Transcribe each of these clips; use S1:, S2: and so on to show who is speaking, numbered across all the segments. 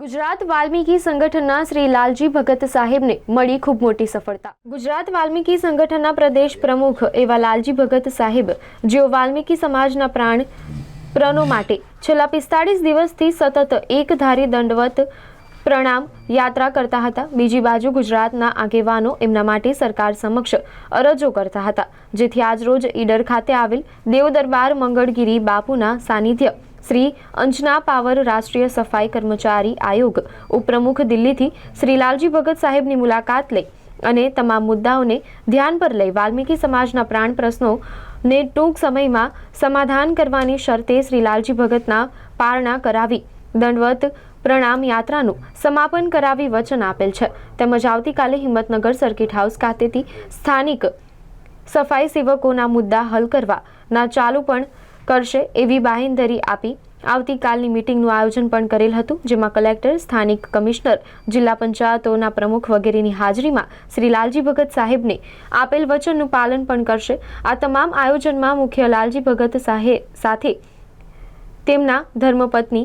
S1: ગુજરાત વાલ્મીકી સંગઠનના શ્રી લાલજી ભગત સાહેબને મળી ખૂબ મોટી સફળતા. ગુજરાત વાલ્મીકી સંગઠનના પ્રદેશ પ્રમુખ એવા લાલજી ભગત સાહેબ, જેઓ વાલ્મીકી સમાજના પ્રાણ પ્રનો માટે છેલ્લા પિસ્તાળીસ દિવસથી સતત એકધારી દંડવત પ્રણામ યાત્રા કરતા હતા, બીજી બાજુ ગુજરાતના આગેવાનો એમના માટે સરકાર સમક્ષ અરજો કરતા હતા, જેથી આજરોજ ઈડર ખાતે આવેલ દેવદરબાર મંગળગીરી બાપુના સાનિધ્ય શ્રી અંજના પાવર રાષ્ટ્રીય સફાઈ કર્મચારી આયોગ ઉપપ્રમુખ દિલ્હીથી શ્રી લાલજી ભગત સાહેબની મુલાકાત લઈ અને તમામ મુદ્દાઓને ધ્યાન પર લઈ વાલ્મીકી સમાજના પ્રાણ પ્રશ્નોને ટૂંક સમયમાં સમાધાન કરવાની શરતે શ્રી લાલજી ભગતના પારણા કરાવી દંડવત પ્રણામ યાત્રાનું સમાપન કરાવી વચન આપેલ છે. તેમજ આવતીકાલે હિંમતનગર સર્કિટ હાઉસ ખાતેથી સ્થાનિક સફાઈ સેવકોના મુદ્દા હલ કરવાના ચાલુ પણ કરશે એવી બાહેંધરી આપી આવતીકાલની મિટિંગનું આયોજન પણ કરેલ હતું, જેમાં કલેક્ટર, સ્થાનિક કમિશનર, જિલ્લા પંચાયતોના પ્રમુખ વગેરેની હાજરીમાં શ્રી લાલજી ભગત સાહેબને આપેલ વચનનું પાલન પણ કરશે. આ તમામ આયોજનમાં મુખ્ય લાલજી ભગત સાહેબ સાથે તેમના ધર્મપત્ની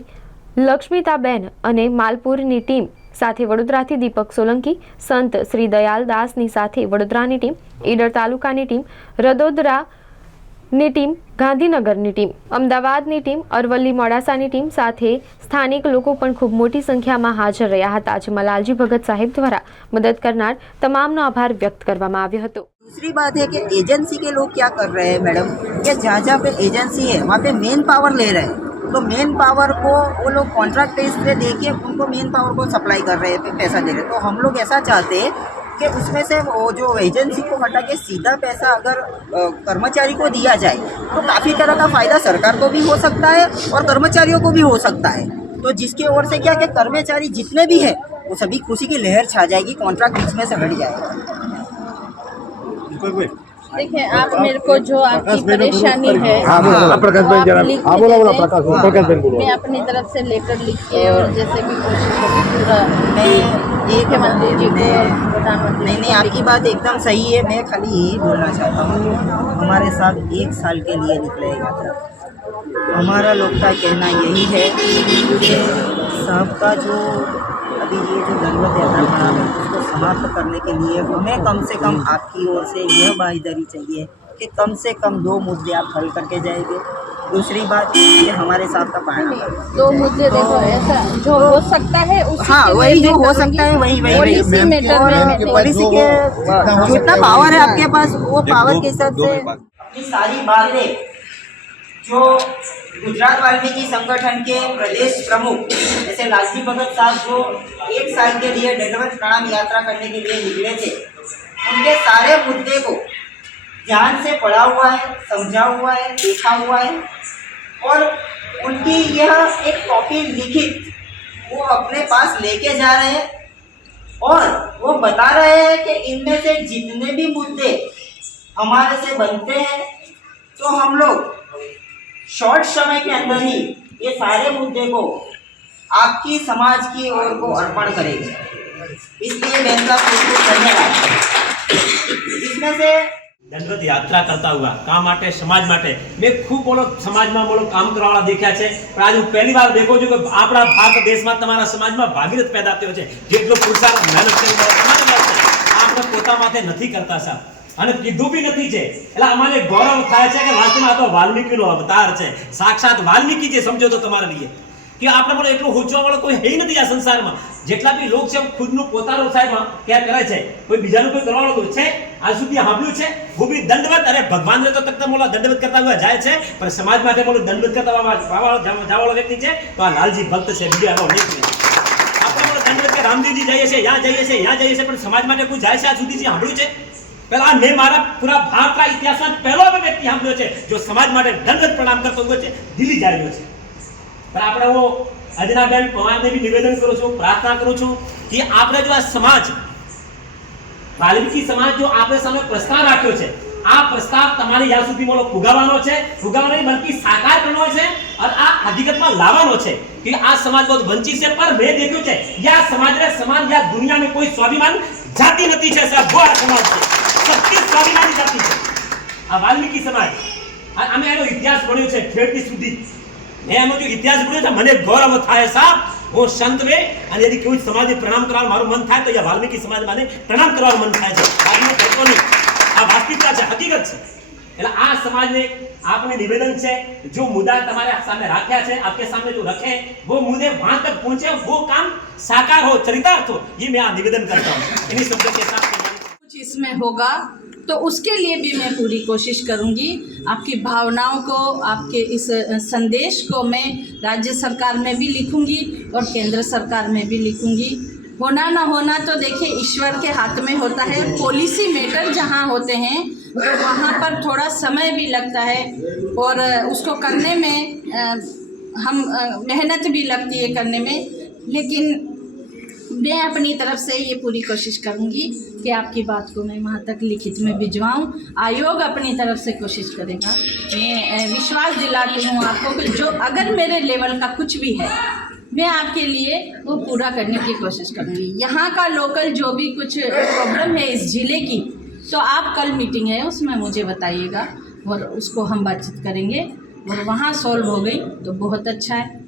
S1: લક્ષ્મીતાબેન અને માલપુરની ટીમ સાથે વડોદરાથી દીપક સોલંકી, સંત શ્રી દયાલ દાસની સાથે વડોદરાની ટીમ, ઈડર તાલુકાની ટીમ, રદોદરાની ટીમ ગાંધીનગરની ટીમ અમદાવાદની ટીમ અરવલ્લી મોડાસાની ટીમ સાથે સ્થાનિક લોકો પણ ખૂબ મોટી સંખ્યામાં હાજર રહ્યા હતા જેમાં લાલજી ભગત સાહેબ દ્વારા મદદ કરનાર તમામનો આભાર વ્યક્ત કરવામાં આવ્યો હતો दूसरी बात है कि एजेंसी के लोग क्या कर रहे हैं मैडम कि जहाँ जहाँ पे एजेंसी है वहाँ पे मेन पावर ले रहे हैं तो मेन पावर को वो लोग कॉन्ट्रैक्ट बेस पे दे के उनको मेन पावर को सप्लाई कर रहे हैं पैसा दे रहे हैं तो हम लोग ऐसा चाहते हैं कि उसमें से वो जो एजेंसी को हटा के सीधा पैसा अगर कर्मचारी को दिया जाए तो काफ़ी तरह का फ़ायदा सरकार को भी हो सकता है और कर्मचारियों को भी हो सकता है। तो जिसकी ओर से क्या कि कर्मचारी जितने भी हैं वो सभी खुशी की लहर छा जाएगी कॉन्ट्रैक्ट बीच में से हट जाएगा।
S2: कोई कोई। देखिए आप मेरे को जो आपकी परेशानी है मैं अपनी तरफ़ से लेटर लिख के और जैसे भी कोशिश पूरा।
S3: मैं एक मंदिर जी प्रधानमंत्री नहीं नहीं, आपकी बात एकदम सही है, मैं खाली यही बोलना चाहता हूँ। हमारे साथ एक साल के लिए निकले यात्रा। हमारा लोग का कहना यही है कि साहब का जो अभी ये जो दंडवत यात्रा बना है, उसको समाप्त करने के लिए हमें कम से कम आपकी ओर से यह बाईदारी चाहिए कि कम से कम दो मुद्दे आप हल करके जाएँगे। दूसरी बात कि हमारे साथ का पाना दो मुद्दे
S2: देखो ऐसा जो हो सकता है उसी हाँ वही जो
S3: हो सकता है वही वही वही। पॉलिसी मैटर और में मैं पॉलिसी के जितना पावर है आपके पास वो पावर के हिसाब से? अपनी सारी बातें जो गुजरात वाल्मीकि संगठन के प्रदेश प्रमुख जैसे लालजी भगत साहब जो एक साल के लिए दंडवत प्रणाम यात्रा करने के लिए निकले थे उनके सारे मुद्दे को ध्यान से पढ़ा हुआ है, समझा हुआ है, देखा हुआ है और उनकी यह एक कॉपी लिखित वो अपने पास लेके जा रहे हैं और वो बता रहे हैं कि इनमें से जितने भी मुद्दे हमारे से बनते हैं तो हम लोग शॉर्ट समय के अंदर ही ये सारे मुद्दे को आपकी, समाज की ओर को अर्पण करेंगे। इसलिए बहुत बहुत धन्यवाद।
S4: इसमें से દંડવત યાત્રા કરતા હુઆ કામ માટે, સમાજ માટે. મેં ખૂબ બોલો, સમાજમાં બોલો, કામ કરવાવાળા દેખ્યા છે. પણ આજે હું પહેલી વાર દેખું છું કે આપણા ભારત દેશમાં તમારા સમાજમાં ભાગીરથ પેદા થયો છે. જેટલો પુરુષાર્થ મહેનત આ આપણે પોતા માટે નથી કરતા સાહેબ. અને કીધું બી નથી છે. એટલે અમારે ગૌરવ થાય છે કે વાસ્તવમાં આ તો વાલ્મીકીનો અવતાર છે. સાક્ષાત વાલ્મીકી જે સમજો તો તમારા લીએ કે આપણે બોલો એટલું હોચવા વાળો કોઈ હે નથી આ સંસારમાં. જેટલા બી લોક છે, ખુદનું પોતાનું સાહેબ ક્યાં કરે છે? કોઈ બીજાનું કોઈ કરવાવાળો છે? આજ સુધી સાંભળ્યું છે? હું બી દંડવત અરે ભગવાન ને તો તક મોલા દંડવત કરતા હોય જાય છે, પણ સમાજ માટે મોલો દંડવત કરતા વાવાળો જાવાળો વ્યક્તિ છે, તો આ લાલજી ભક્ત છે, બીજો આવો નહીં આપણે મોલો દંડવત કે રામદેવજી જઈએ છે યા જઈએ છે યા જઈએ છે પણ સમાજ માટે કોઈ જાય છે આ સુધી સાંભળ્યું છે? પેલા મેં મારા પૂરા ભારતના ઇતિહાસમાં પહેલો વ્યક્તિ સાંભળ્યો છે, જો સમાજ માટે દંડવત પ્રણામ કરતો હોય છે, દિલ્હી જાય છે. પણ આપણે હું અજનાબેન પવારને બી નિવેદન કરું છું, પ્રાર્થના કરું છું કે આપણે જો આ સમાજ વાલ્મીકી સમાજ જો આપણે સામે પ્રસ્તાવ રાખ્યો છે, આ પ્રસ્તાવ તમારે યા સુધી મોલો ફુગાવાનો છે, ફુગાવાનો નહીં, બલકી સાકાર કરવાનો છે અને આ હકીકતમાં લાવવાનો છે કે આ સમાજ બહુ વંચિત છે. પણ મેં દેખ્યું છે યા સમાજને સમાન યા દુનિયા में કોઈ સ્વાભિમાન જાતિ નથી છે, સાહેબ. આ સમાજ છે. સત્ય સ્વાભિમાની જાતિ છે. આ વાલ્મીકી સમાજ અમે એનો ઇતિહાસ ભણ્યો છે, ખેડતી સુધી. મેં એનો જો ઇતિહાસ ભણ્યો છે, મને ગૌરવ થાય, સાહેબ. હું સંત વે અને યદી કોઈ સમાજને પ્રણામ કરવાનું મારું મન થાય તો યા વાલ્મીકી સમાજ માને પ્રણામ કરવાનું મન થાય છે બાકી હું કરતો નહીં આ વાસ્તવિકતા છે હકીકત છે એટલે આ સમાજને આપને નિવેદન છે जो मुद्दा તમારે સામે રાખ્યા છે आपके सामने जो रखे हैं, वो मुद्दे वहां तक पहुंचे वो काम साकार हो चरितार्थ हो ये मैं आप निवेदन करता हूं इन्हीं शब्दों के साथ मैं
S2: कुछ इसमें होगा तो उसके लिए भी मैं पूरी कोशिश करूँगी आपकी भावनाओं को, आपके इस संदेश को मैं राज्य सरकार में भी लिखूँगी और केंद्र सरकार में भी लिखूँगी। होना ना होना तो देखिए, ईश्वर के हाथ में होता है। पॉलिसी मेटर जहाँ होते हैं तो वहाँ पर थोड़ा समय भी लगता है और उसको करने में हम मेहनत भी लगती है करने में। लेकिन मैं अपनी तरफ़ से ये पूरी कोशिश करूँगी कि आपकी बात को मैं वहाँ तक लिखित में भिजवाऊँ। आयोग अपनी तरफ़ से कोशिश करेगा। मैं विश्वास दिलाती हूँ आपको कि जो अगर मेरे लेवल का कुछ भी है, मैं आपके लिए वो पूरा करने की कोशिश करूँगी। यहाँ का लोकल जो भी कुछ प्रॉब्लम है इस ज़िले की तो आप कल मीटिंग है, उसमें मुझे बताइएगा और उसको हम बातचीत करेंगे और वहाँ सॉल्व हो गई तो बहुत अच्छा है।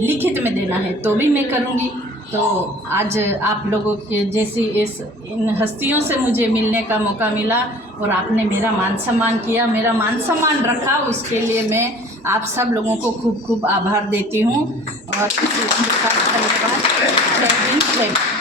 S2: लिखित में देना है तो भी मैं करूँगी। तो आज आप लोगों के जैसी इस इन हस्तियों से मुझे मिलने का मौका मिला और आपने मेरा मान सम्मान किया। मेरा मान सम्मान रखा, उसके लिए मैं आप सब लोगों को खूब खूब आभार देती हूँ। और धन्यवाद। जय हिंद, जय।